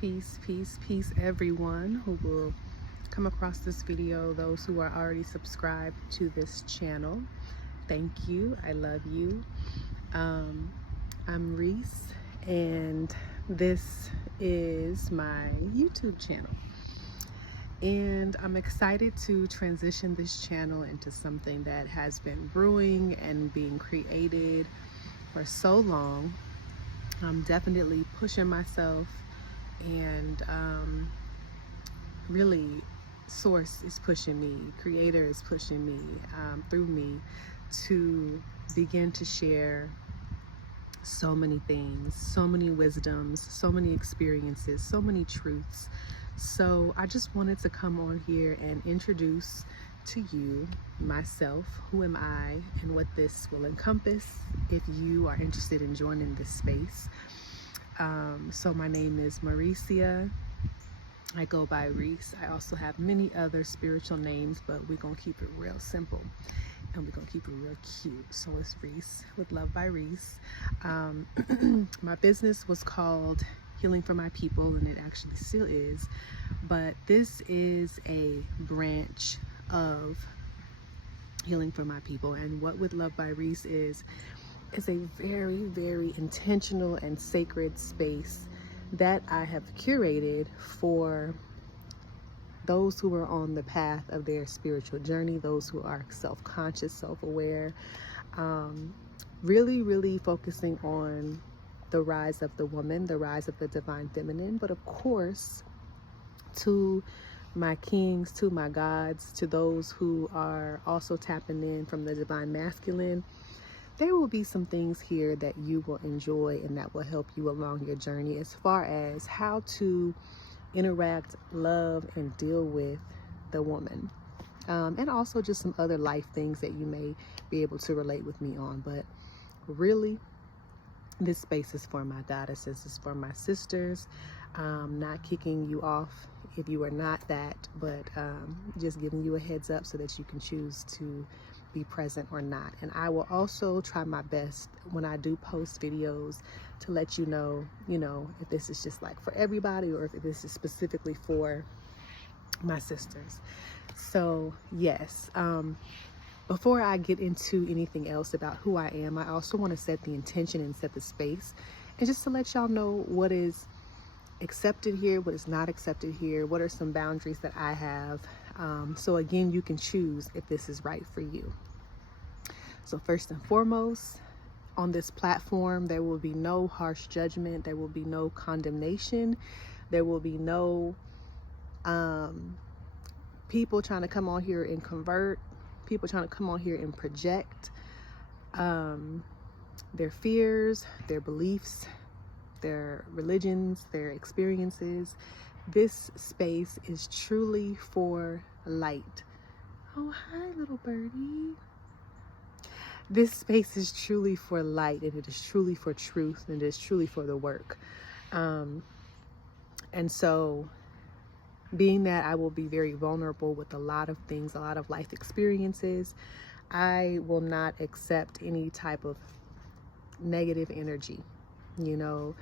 Peace, everyone who will come across this video, those who are already subscribed to this channel. Thank you. I love you. I'm Reese, and this is my YouTube channel. And I'm excited to transition this channel into something that has been brewing and being created for so long. I'm definitely pushing myself, and really Source is pushing me, Creator is pushing me through me to begin to share so many things, so many wisdoms, so many experiences, so many truths. So I just wanted to come on here and introduce to you myself, who am I, and what this will encompass if you are interested in joining this space. So my name is Mauricia. I go by Reese. I also have many other spiritual names, but we're gonna keep it real simple and we're gonna keep it real cute. So it's Reese with Love by Reese. My business was called Healing for My People, and it actually still is, but this is a branch of Healing for My People. And what With Love by Reese is a very, very intentional and sacred space that I have curated for those who are on the path of their spiritual journey, those who are self-conscious, self-aware, really focusing on the rise of the woman, the rise of the divine feminine, but of course, to my kings, to my gods, to those who are also tapping in from the divine masculine. There will be some things here that you will enjoy and that will help you along your journey as far as how to interact, love, and deal with the woman. And also just some other life things that you may be able to relate with me on. But really, this space is for my goddesses, it's for my sisters. Not kicking you off if you are not that, but just giving you a heads up so that you can choose to be present or not. And I will also try my best when I do post videos to let you know, if this is just like for everybody or if this is specifically for my sisters. So yes, before I get into anything else about who I am, I also want to set the intention and set the space, and just to let y'all know what is accepted here, what is not accepted here, what are some boundaries that I have. So again, you can choose if this is right for you. So first and foremost, on this platform, there will be no harsh judgment. There will be no condemnation. There will be no people trying to come on here and convert, people trying to come on here and project their fears, their beliefs, their religions, their experiences. This space is truly for light. Oh, hi, little birdie. This space is truly for light, and it is truly for truth, and it is truly for the work. And so, being that I will be very vulnerable with a lot of things, a lot of life experiences, I will not accept any type of negative energy. Will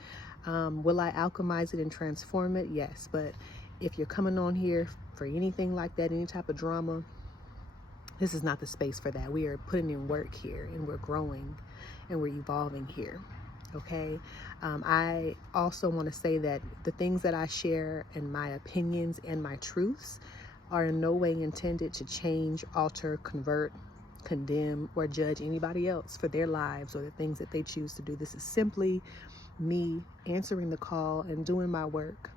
I alchemize it and transform it? Yes. But if you're coming on here for anything like that, any type of drama, this is not the space for that. We are putting in work here, and we're growing and we're evolving here. Okay. I also want to say that the things that I share and my opinions and my truths are in no way intended to change, alter, convert, condemn, or judge anybody else for their lives or the things that they choose to do. This is simply me answering the call and doing my work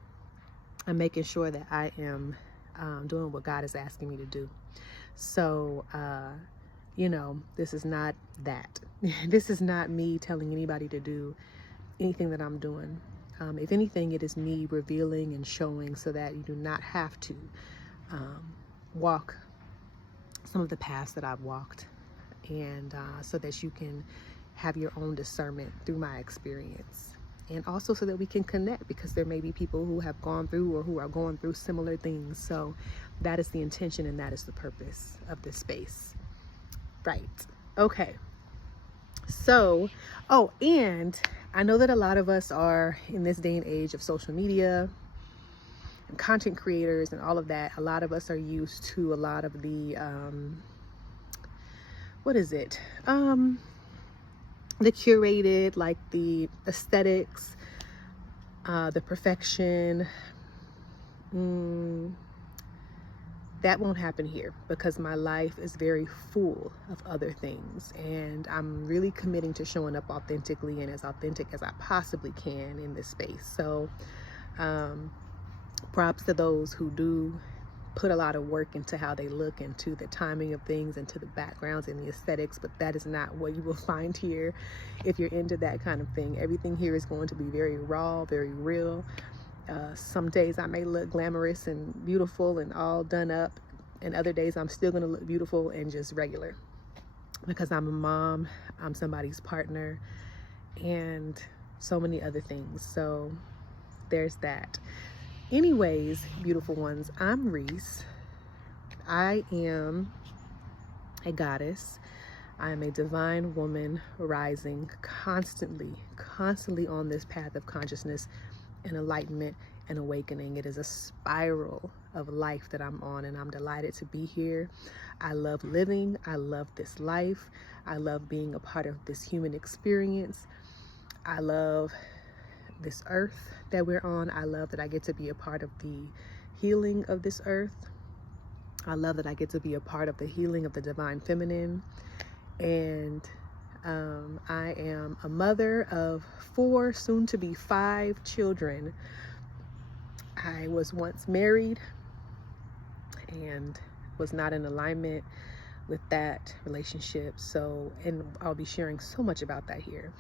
and making sure that I am doing what God is asking me to do. So, this is not that. This is not me telling anybody to do anything that I'm doing. If anything, it is me revealing and showing so that you do not have to walk some of the paths that I've walked, and so that you can have your own discernment through my experience, and also so that we can connect, because there may be people who have gone through or who are going through similar things. So that is the intention, and that is the purpose of this space. Right. Okay. So, and I know that a lot of us are in this day and age of social media and content creators and all of that. A lot of us are used to a lot of the, the curated, like the aesthetics, the perfection. That won't happen here because my life is very full of other things, and I'm really committing to showing up authentically and as authentic as I possibly can in this space. So props to those who do put a lot of work into how they look, into the timing of things, into the backgrounds and the aesthetics, but that is not what you will find here if you're into that kind of thing. Everything here is going to be very raw, very real. Some days I may look glamorous and beautiful and all done up, and other days I'm still going to look beautiful and just regular because I'm a mom, I'm somebody's partner, and so many other things. So there's that. Anyways, beautiful ones, I'm Reese. I am a goddess. I am a divine woman rising constantly on this path of consciousness and enlightenment and awakening. It is a spiral of life that I'm on, and I'm delighted to be here. I love living. I love this life. I love being a part of this human experience. I love this earth that we're on. I love that I get to be a part of the healing of this earth. I love that I get to be a part of the healing of the divine feminine. And I am a mother of 4, soon to be 5 children. I was once married and was not in alignment with that relationship. So, and I'll be sharing so much about that here.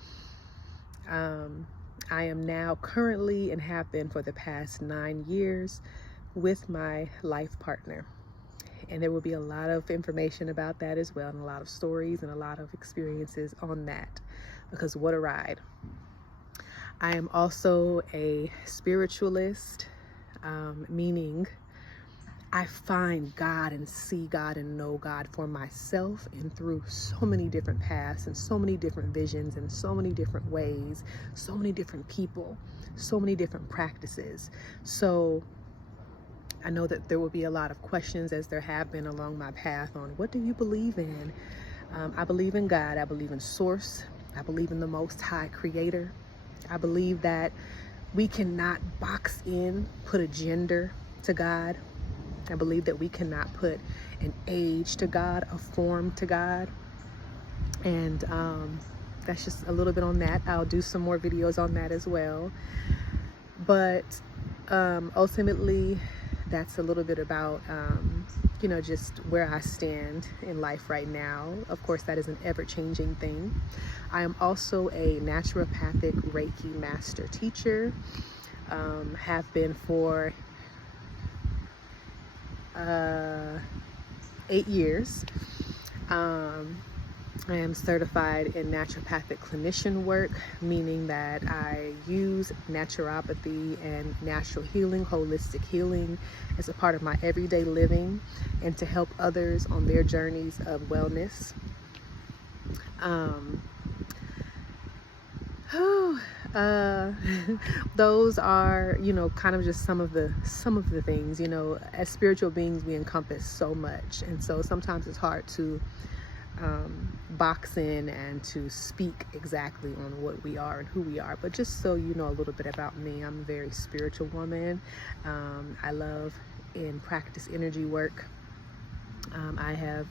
I am now currently, and have been for the past 9 years, with my life partner. And there will be a lot of information about that as well, and a lot of stories and a lot of experiences on that, because what a ride. I am also a spiritualist, meaning I find God and see God and know God for myself and through so many different paths and so many different visions and so many different ways, so many different people, so many different practices. So I know that there will be a lot of questions, as there have been along my path, on what do you believe in? I believe in God. I believe in Source. I believe in the Most High Creator. I believe that we cannot box in, put a gender to God. I believe that we cannot put an age to God, a form to God. And that's just a little bit on that. I'll do some more videos on that as well. But ultimately, that's a little bit about, just where I stand in life right now. Of course, that is an ever-changing thing. I am also a naturopathic Reiki master teacher, have been for 8 years. I am certified in naturopathic clinician work, meaning that I use naturopathy and natural healing, holistic healing, as a part of my everyday living and to help others on their journeys of wellness. Those are, kind of just some of the things. As spiritual beings, we encompass so much, and so sometimes it's hard to box in and to speak exactly on what we are and who we are. But just so you know a little bit about me, I'm a very spiritual woman. I love and practice energy work. I have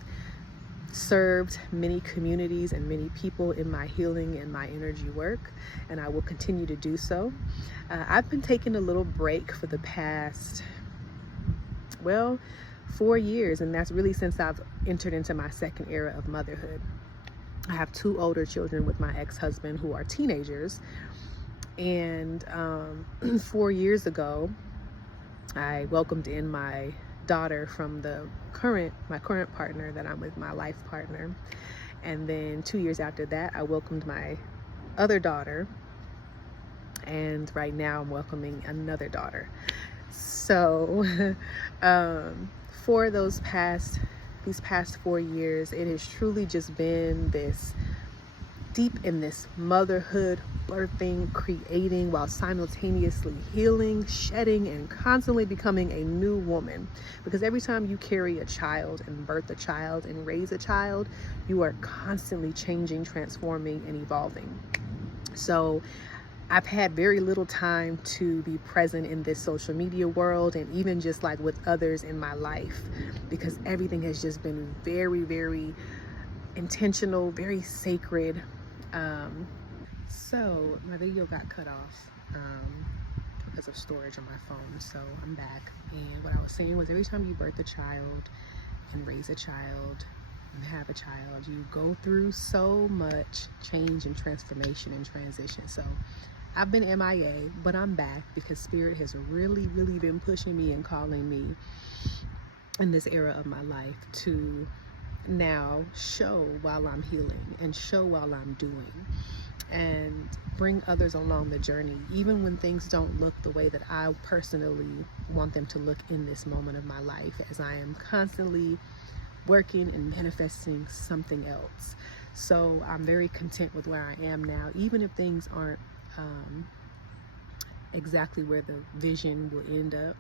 served many communities and many people in my healing and my energy work, and I will continue to do so. I've been taking a little break for the past 4 years, and that's really since I've entered into my second era of motherhood. I have 2 older children with my ex-husband who are teenagers, and 4 years ago I welcomed in my daughter from my current partner that I'm with, my life partner. And then 2 years after that, I welcomed my other daughter, and right now I'm welcoming another daughter. So for these past 4 years, it has truly just been this deep in this motherhood, birthing, creating, while simultaneously healing, shedding, and constantly becoming a new woman. Because every time you carry a child and birth a child and raise a child, you are constantly changing, transforming, and evolving. So I've had very little time to be present in this social media world, and even just like with others in my life, because everything has just been very, very intentional, very sacred. So my video got cut off because of storage on my phone. So I'm back. And what I was saying was, every time you birth a child and raise a child and have a child, you go through so much change and transformation and transition. So I've been MIA, but I'm back because Spirit has really, really been pushing me and calling me in this era of my life to now show while I'm healing and show while I'm doing, and bring others along the journey, even when things don't look the way that I personally want them to look in this moment of my life, as I am constantly working and manifesting something else. So I'm very content with where I am now, even if things aren't exactly where the vision will end up.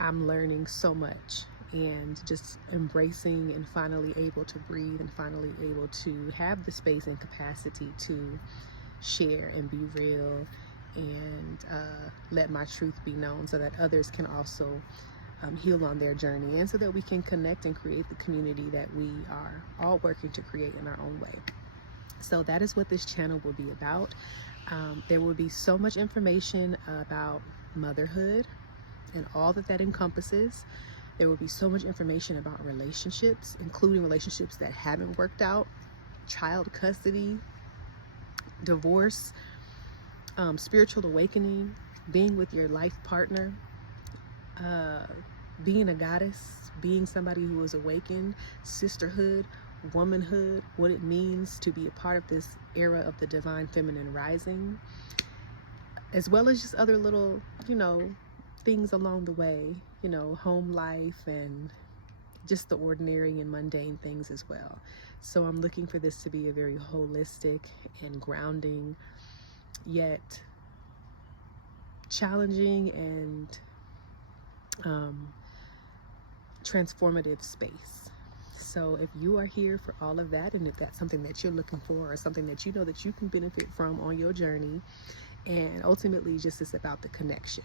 I'm learning so much and just embracing and finally able to breathe and finally able to have the space and capacity to share and be real and let my truth be known, so that others can also heal on their journey, and so that we can connect and create the community that we are all working to create in our own way. So that is what this channel will be about. There will be so much information about motherhood and all that encompasses. There will be so much information about relationships, including relationships that haven't worked out, child custody, divorce, spiritual awakening, being with your life partner, being a goddess, being somebody who is awakened, sisterhood, womanhood, what it means to be a part of this era of the divine feminine rising, as well as just other little, things along the way, home life and just the ordinary and mundane things as well. So I'm looking for this to be a very holistic and grounding, yet challenging and transformative space. So if you are here for all of that, and if that's something that you're looking for, or something that you know that you can benefit from on your journey, and ultimately just it's about the connection,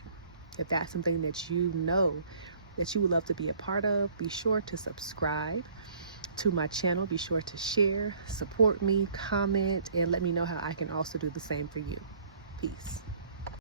if that's something that you know that you would love to be a part of, be sure to subscribe to my channel. Be sure to share, support me, comment, and let me know how I can also do the same for you. Peace.